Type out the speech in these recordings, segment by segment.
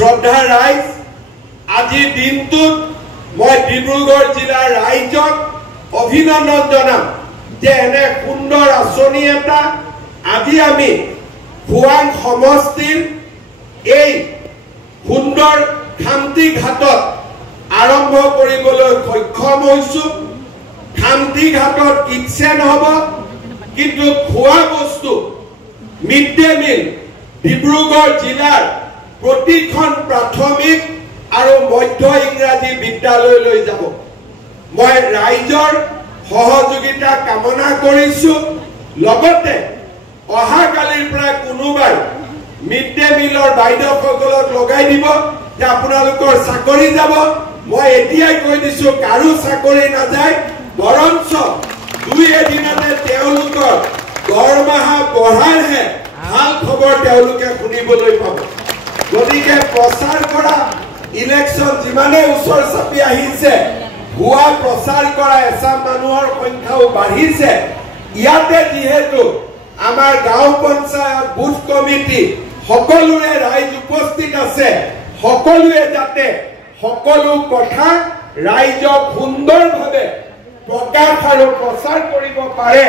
শ্ৰদ্ধা ৰাইজ, আজি দিনটোত মই ডিব্ৰুগড় জিলাৰ ৰাইজক অভিনন্দন জনাম যে এনে সুন্দৰ আঁচনি এটা আজি আমি খোৱাং সমষ্টিৰ এই সুন্দৰ খামতি ঘাটত আৰম্ভ কৰিবলৈ সক্ষম হৈছো। খামতি ঘাটত কিটচেন হ'ব, কিন্তু খোৱা বস্তু মিড ডে মিল ডিব্ৰুগড় জিলাৰ প্ৰতিখন প্ৰাথমিক আৰু মধ্য ইংৰাজী বিদ্যালয়লৈ যাব। মই ৰাইজৰ সহযোগিতা কামনা কৰিছো। লগতে অহাকালিৰ পৰা কোনোবাই মিড ডে মিলৰ বাইদেউসকলক লগাই দিব যে আপোনালোকৰ চাকৰি যাব। মই এতিয়াই কৈ দিছো, কাৰো চাকৰি নাযায়, বৰঞ্চ দুই এদিনতে তেওঁলোকৰ দৰমহা বঢ়াৰহে ভাল খবৰ তেওঁলোকে শুনিবলৈ পাব। গতিকে প্ৰচাৰ কৰা ইলেকশ্যন যিমানে ওচৰ চাপি আহিছে, ভুৱা প্ৰচাৰ কৰা এচাম মানুহৰ সংখ্যাও বাঢ়িছে। ইয়াতে যিহেতু আমাৰ গাঁও পঞ্চায়ত বুথ কমিটি সকলোৰে ৰাইজ উপস্থিত আছে, সকলোৱে যাতে সকলো কথা ৰাইজক সুন্দৰভাৱে প্ৰকাশ আৰু প্ৰচাৰ কৰিব পাৰে,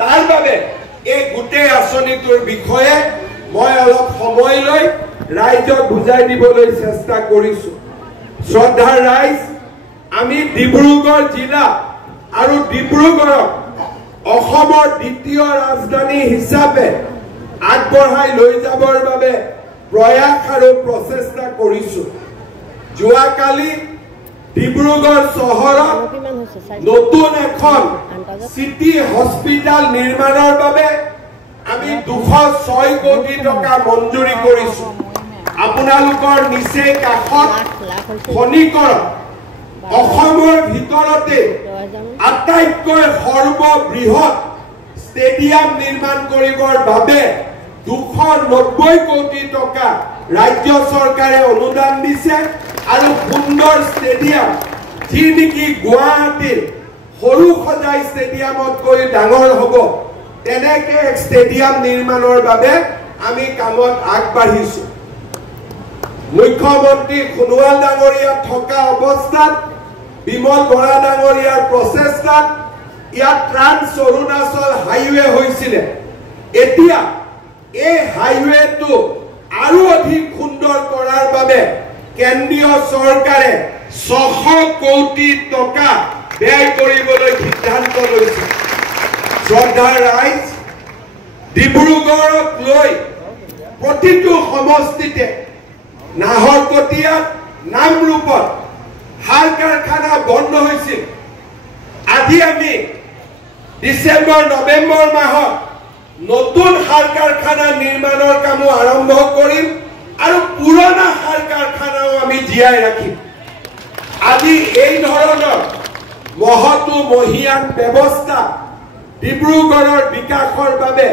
তাৰ বাবে এই গোটেই আঁচনিটোৰ বিষয়ে মই অলপ সময় লৈ ৰাইজক বুজাই দিবলৈ চেষ্টা কৰিছো। শ্ৰদ্ধাৰ ৰাইজ, আমি ডিব্ৰুগড় জিলা আৰু ডিব্ৰুগড়ক অসমৰ দ্বিতীয় ৰাজধানী হিচাপে আগবঢ়াই লৈ যাবৰ বাবে প্ৰয়াস আৰু প্ৰচেষ্টা কৰিছো। যোৱাকালি ডিব্ৰুগড় চহৰত নতুন এখন চিটি হস্পিটাল নিৰ্মাণৰ বাবে আমি 206 কোটি টকা মঞ্জুৰি কৰিছো। আপোনালোকৰ নিচেই কাষত খনিকৰত অসমৰ ভিতৰতে আটাইতকৈ সৰ্ববৃহৎ ষ্টেডিয়াম নিৰ্মাণ কৰিবৰ বাবে 290 কোটি টকা ৰাজ্য চৰকাৰে অনুদান দিছে। আৰু সুন্দৰ ষ্টেডিয়াম, যি নেকি গুৱাহাটীৰ সৰু সজাই ষ্টেডিয়ামতকৈ ডাঙৰ হ'ব, তেনেকে এক ষ্টেডিয়াম নিৰ্মাণৰ বাবে আমি কামত আগবাঢ়িছো। মুখ্যমন্ত্ৰী সোণোৱাল ডাঙৰীয়া থকা অৱস্থাত, বিমল বৰা ডাঙৰীয়াৰ প্ৰচেষ্টাত ইয়াত ট্ৰান্স অৰুণাচল হাইৱে হৈছিলে। এতিয়া এই হাইৱেটো আৰু অধিক সুন্দৰ কৰাৰ বাবে কেন্দ্ৰীয় চৰকাৰে 600 কোটি টকা ব্যয় কৰিবলৈ সিদ্ধান্ত লৈছে। শ্ৰদ্ধাৰ ৰাইজ, ডিব্ৰুগড়ক লৈ প্ৰতিটো সমষ্টিতে নাহৰকটীয়াত, নামৰূপত সাৰ কাৰখানা বন্ধ হৈছিল। আজি আমি ডিচেম্বৰ নৱেম্বৰ মাহত নতুন সাৰ কাৰখানা নিৰ্মাণৰ কামো আৰম্ভ কৰিম আৰু পুৰণা সাৰ কাৰখানাও আমি জীয়াই ৰাখিম। আজি এই ধৰণৰ মহতো মহিয়ান ব্যৱস্থা ডিব্ৰুগড়ৰ বিকাশৰ বাবে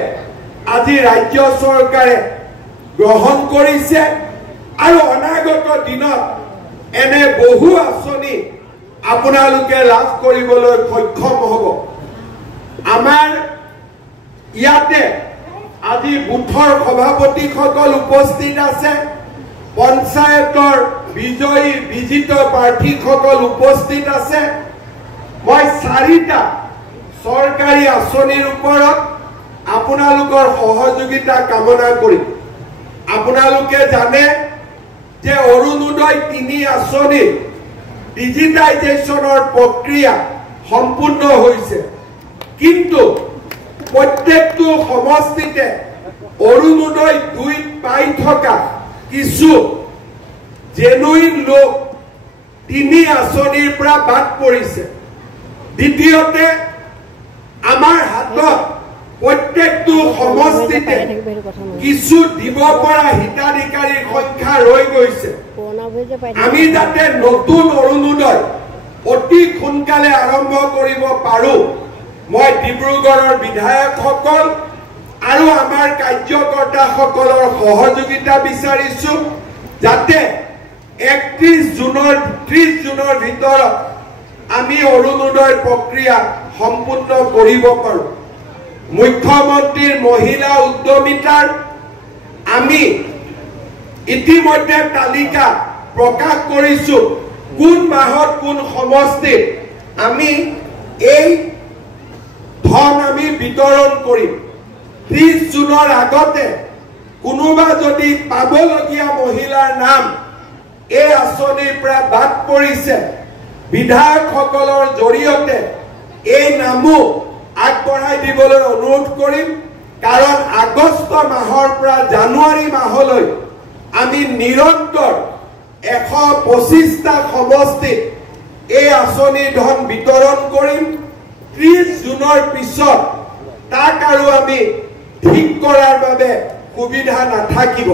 আজি ৰাজ্য চৰকাৰে গ্ৰহণ কৰিছে আৰু অনাগত দিনত এনে বহু আঁচনি আপোনালোকে লাভ কৰিবলৈ সক্ষম হ'ব। আমাৰ ইয়াতে আজি বুথৰ সভাপতিসকল উপস্থিত আছে, পঞ্চায়তৰ বিজয়ী বিজিত প্ৰাৰ্থীসকল উপস্থিত আছে। মই 4টা চৰকাৰী আঁচনিৰ ওপৰত আপোনালোকৰ সহযোগিতা কামনা কৰিম। আপোনালোকে জানে যে অৰুণোদয় 3 আঁচনিৰ ডিজিটাইজেশ্যনৰ প্ৰক্ৰিয়া সম্পূৰ্ণ হৈছে, কিন্তু প্ৰত্যেকটো সমষ্টিতে অৰুণোদয় 2 পাই থকা কিছু জেনুইন লোক 3 আঁচনিৰ পৰা বাদ পৰিছে। দ্বিতীয়তে, আমাৰ হাতত প্ৰত্যেকটো সমষ্টিতে কিছু দিব পৰা হিতাধিকাৰীৰ সংখ্যা ৰৈ গৈছে। আমি যাতে নতুন অৰুণোদয় অতি সোনকালে আৰম্ভ কৰিব পাৰো, মই ডিব্ৰুগড়ৰ বিধায়কসকল আৰু আমাৰ কাৰ্যকৰ্তাসকলৰ সহযোগিতা বিচাৰিছো, যাতে 30 জুনৰ ভিতৰত আমি অৰুণোদয় প্ৰক্ৰিয়া সম্পূৰ্ণ কৰিব পাৰো। মুখ্যমন্ত্ৰীৰ মহিলা উদ্যমিতাৰ আমি ইতিমধ্যে তালিকা প্ৰকাশ কৰিছো কোন মাহত কোন সমষ্টিত আমি এই ধন আমি বিতৰণ কৰিম 30 জুনৰ আগতে কোনোবা যদি পাবলগীয়া মহিলাৰ নাম এই আঁচনিৰ পৰা বাদ পৰিছে বিধায়কসকলৰ জৰিয়তে এই নামো আগবঢ়াই দিবলৈ অনুৰোধ কৰিম কাৰণ আগষ্ট মাহৰ পৰা জানুৱাৰী মাহলৈ আমি নিৰন্তৰ 125টা সমষ্টিত এই আঁচনিৰ ধন বিতৰণ কৰিম 30 জুনৰ পিছত তাক আৰু আমি ঠিক কৰাৰ বাবে সুবিধা নাথাকিব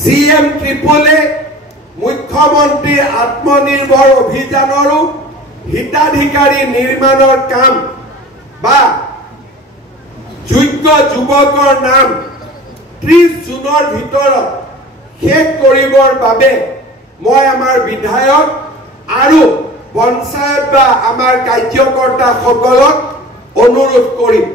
CM ত্ৰিপুলে মুখ্যমন্ত্ৰী আত্মনিৰ্ভৰ অভিযানৰো হিতাধিকাৰী নিৰ্মাণৰ কাম বা যোগ্য যুৱকৰ নাম 30 জুনৰ ভিতৰত শেষ কৰিবৰ বাবে মই আমাৰ বিধায়ক আৰু পঞ্চায়ত বা আমাৰ কাৰ্যকৰ্তাসকলক অনুৰোধ কৰিম